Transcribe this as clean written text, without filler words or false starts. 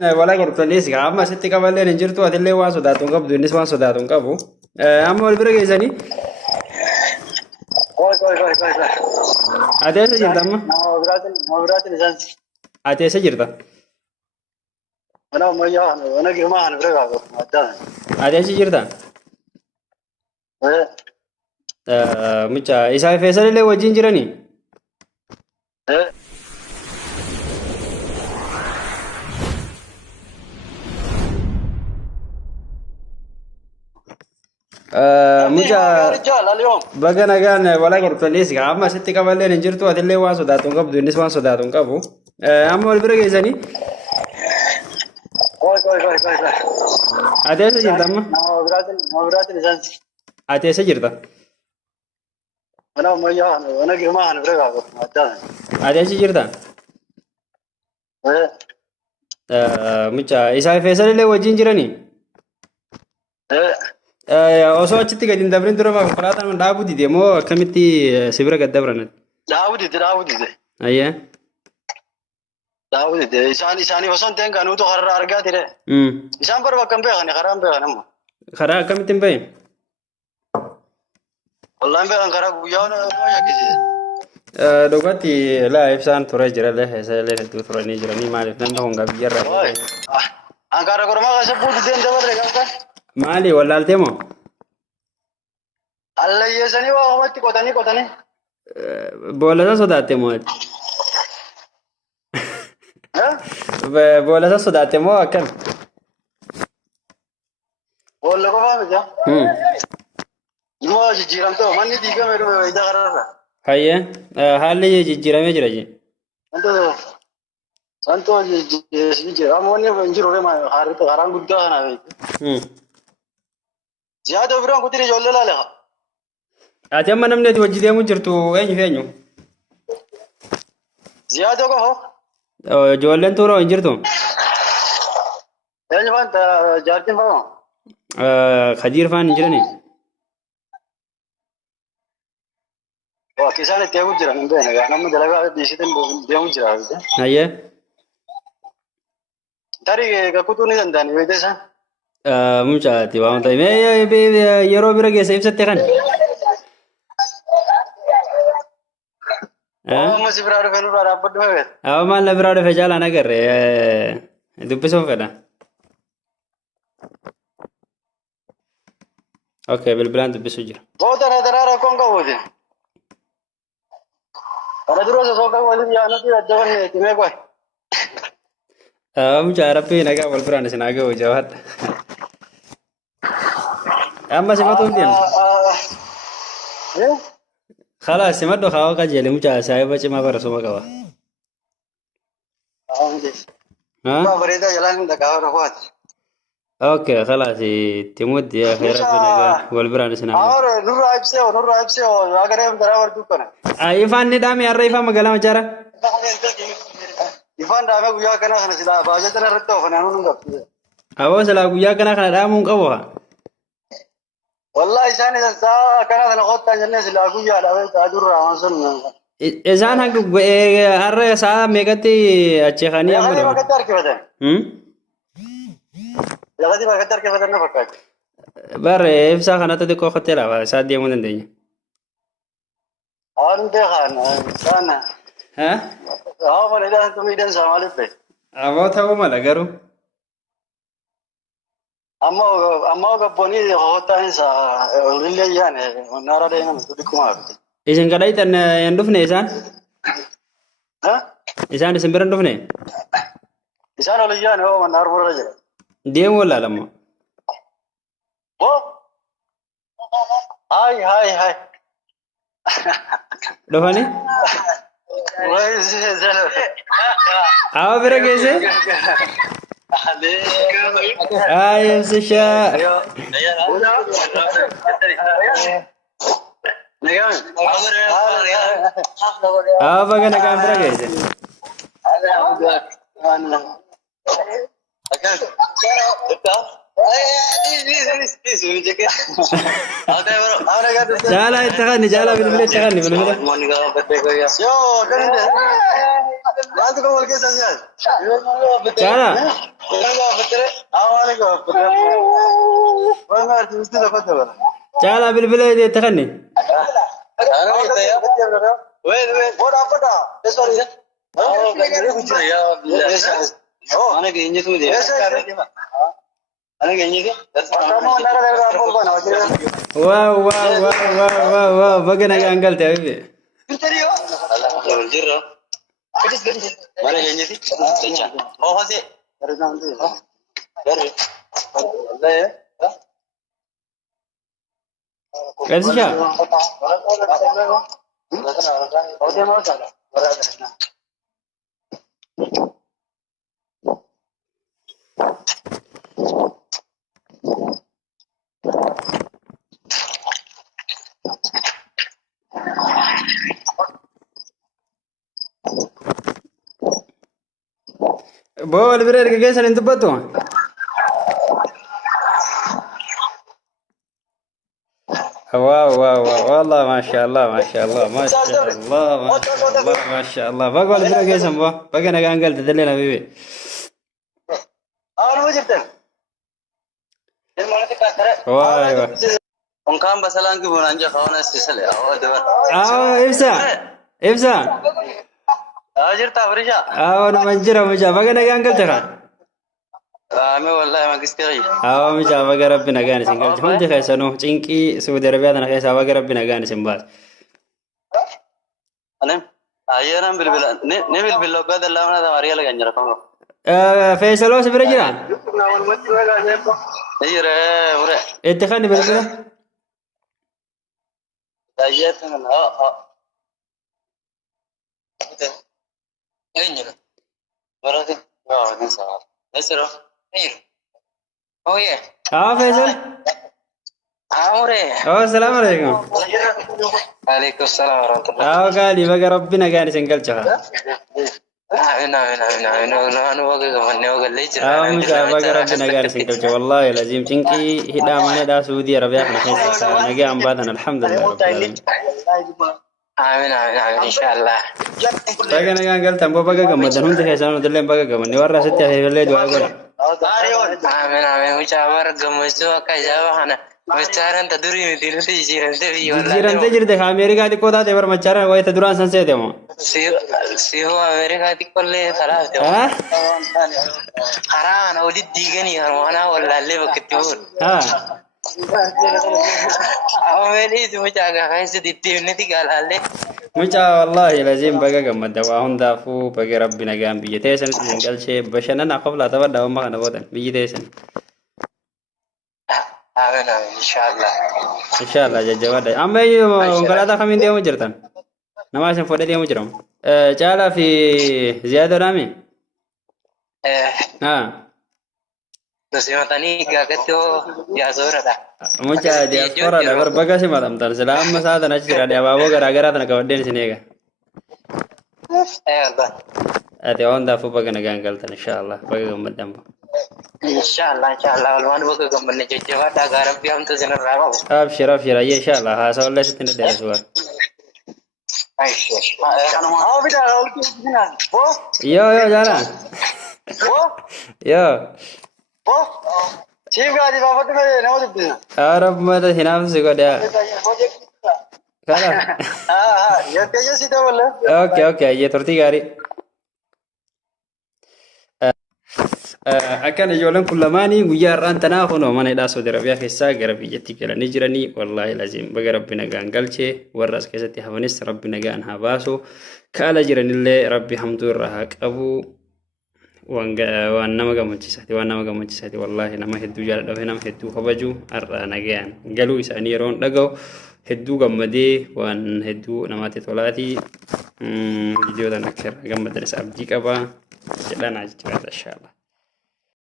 Wala qortalees amma sitti qaballee hin jirtu atillee waan sodaatu hin qabdu innis waan sodaatu hin qabu. Amma wal bira geessanii Koi. ati eessa jirta amma? Nama biraatiin isaan Ati eessa jirta? mana ammayyaa mana girmaa kana bira qabu addaan. Ati eessa jirta? Eh, Mucha isaa feesalillee wajjin jiranii? eh. Mucha Rijal, اليوم. baga nagaan wala qortalees amma sitti qaballee hin jirtu atillee waan sodaatu hin qabdu innis waan sodaatu hin qabu. Amma wal bira geessanii Koi. ati eessa jirta amma? Nama biraatiin isaan Ati eessa jirta? mana ammayyaa mana girmaa kana bira qabu addaan. Ati eessa jirta? Mucha isaa feesalillee wajjin jiranii? Eh, Osoo achitti gadi hin dabrin dura konkolaataan dhaabuu dide moo akkamitti si bira gad dabran? Daawudite. Ayyee. Daawudite. Isaanii osoo hin ta'in kanuutu har'a argaa ture. Isaan bara bakka hin beekani karaa hin beekan amma. Karaa akkamitti hin bahe? Wallaan beekan karaa guyyaa yakkisi. Dhugatti laa ibsaan ture jirallee keessallee hedduu turanii jiranii maaliif namni hongaa biyyarra Koi. Angkara kormaa keessa buutee hin dabarre kan maali wallaaltee moo? allayyeessanii waa homatti qotanii. Boolasa sodaatte moo? Eh? Boolasa sodaatte moo akkam? Boolla qofaa miti. Immoo jijjiiramtee manni diigame dhufe ija kararra. Hayyee haalli jijjiiramee jira jee. Santo jijjiirama ammoonni hin jiru karaan guddaa kana beektu. Ziyaada biraan kutiri ijoollee laale haa. Ati amma namni ati wajji deemu jirtu eenyu fi eenyu? Ziyaada qofa. Ijoolleen tuuroo hin jirtu? Eenyu faan jaartiin fa'aa. Khadiir faan hin jiranii? Bakki isaan itti eeguuf jiran hin beekne namni dalagaa dhiisitiin deemu jira. Hayyee. Tarii kutuu ni danda'ani beekte isaan. Mucaati waan ta'eef yeroo bira geessa ibsatte kan. Amma si biraa dhufe nurraa dhaabbadhu beekte. Maal na biraa dhufe jaalaan agarre dubbisuun fedha. Okay, bilbilaan dubbisuu jira. Goota daraara rakkoon qabuuti. Kana dura osoo kan waliin yaanatti addaban timee qoy. Mucaa rabbii nagaa wal biraan isin haa ga'u jawaadha. Amma simatu hin deemu. Khalas simadhu haa qajeele mucaa saayiba cimaa barasuma qaba. Bareedaa jalaan hin dhaqaa rakkooti. Okay, khalas timuddi ya khair rabbii nagaa wal biraan isin haa ga'u. Nurraa ibsee agaree daraa wartuu kana. Ifaan ni dhaame har'a ifaan magaalaa Machaara. Ifaan dhaame guyyaa kana silaa baajata irratti oofan anuun hin qabdu. Awoo silaa guyyaa kana dhaamuun qabu haa. Wallahi isaan isaa kana qottaa jennee silaa guyyaa dhaabee taajurraa waan sun. Isaan har'a sa'a meeqatti acheekanii amma Yaqatii bakkatti harkifatan. Yaqatii bakkatti harkifatan na fakkaata. Barre ibsaa kanatti xiqqoo kottee lafa isaa deemuu dandeenya. Waan beekan sana. Haa? Mana idaan tumiidhaan isaa maaliif ta'e? Ammoo ta'uu mala garuu. Amma gabboonni qottaan isaa illee yaane naara deeman dhiqqumaa. Isin kadhaitan hin dhufne isaan? Isaan isin bira hin dhufne? Isaan ol yaane hoo mannaar murra jira. Deemuu laalammoo? Oh! Hai. Dhufanii? Awa bira geesse? Ibsishaa. Awa baga nagaan bira geesse? Jala itti kanni jala bilbila itti kanni bilbila. Jala عليكم والله تستنى فترة جالا بالبلاد تخني انا وين وين ابدا سوري يا انا جاي تو دي انا جاي دي واو واو واو واو واو واو بقنا انقلت يا حبيبي mana ganyeti techa oh hasi كيف شاء بو البرير كيسن انت بتو واو واو واو والله ما شاء الله ما شاء الله ما شاء الله ما شاء الله ما شاء الله بقى البرير كيسن بو بقى انا قلت دلنا حبيبي انا ما جبت واو उनका बसलां की बुनांजा खाना स्पेशल है और दवा افسا افسا हाजिर तावरीजा انا منجرة مجا بقى انا قلت ترى मैं والله ما किसके مجا بقى ربنا قاني سنقل هم خيسانو تنكي سعودي عربية انا خيسا بقى ربنا قاني سنباس انا ايانا بالبل نه بالبل لو قد الله انا تماريا لگا انجر كم فيصلو سبر جيران اي ره ور اتخاني بالبلا ايات من ها انجر ورده اه نسا نسرو اير اوه فيصل امره السلام عليكم عليكم السلام ورحمه الله قال لي بقى ربنا قاني سنقل شهر انا وقع من وقع ليش مش بقى ربنا قال سنقل والله لازم تنكي هدا ما دا سعودي عربية احنا خيس نجي عم بعدنا الحمد لله رب العالمين امين امين ان شاء الله بقى انا قال تنبو بقى قمدن هم تخيسانو دلين بقى قمني ورا ستة في الليل واقول امين امين مش عبر قمشوا كجاوا انا مستعرن تدري مدينة جيران تبي ولا جيران تجري ده أمريكا دي كودا ده برمجارا وين تدران سنسيت يا مو سيهو أمريكا دي كله ثلاث حرام أنا ولد ديجاني هرمانا ولا اللي بكتبون أمريكا دي مش عارف هاي سديتي نتي قال عليه مش والله لازم بقى قمد دواهم دافو بقى ربنا قام بيجتيسن سنقل شيء بشنا قبل هذا بدأ وما كنا بدن بيجتيسن آمين آمين إن شاء الله إن شاء الله جواد أما يوم كلا خمين ديوم جرتان نماشن فودا ديوم جرام جالا في زيادة رامي نسيما تاني كاكتو يا زورة دا mucha diaspora da berbagai sih matam tar selama saat anak cerita dia bawa gara-gara tanah kawaden sini ya Allah ati onda fu baga nagangal tan insyaallah baga gamadam inshallah alwan baga gamadne jejewa da garab biam to jenar rawa abshir abshir ya insyaallah ha sawalla sitin da suwa yo yo jalan yo ठीक है जी बाबा तो मैं नौ देते हैं Arab mata hinam sih kok dia. Kalau. हाँ ये तेज़ सीधा बोले Oke oke ये terti kari. Akan ijolan kulamani guyarran tanahuno mana ida saudara biya kesa garabi jati kala nijrani wallahi lazim baga rabbina gangalche warras kesati hawanis rabbina gan habaso kala jiranille rabbi hamdur rahaq abu waan nama gammachiisati wallahi nama hedduu jaaladhafe nama hedduu kabaju har'a nagayaan galuu isaanii yeroon dhaga'u hedduu gammadee waan hedduu namaatti tolaati viidiyootaan akka irraa gammadan isa abdii qaba jedhanaa jechuudha inshallah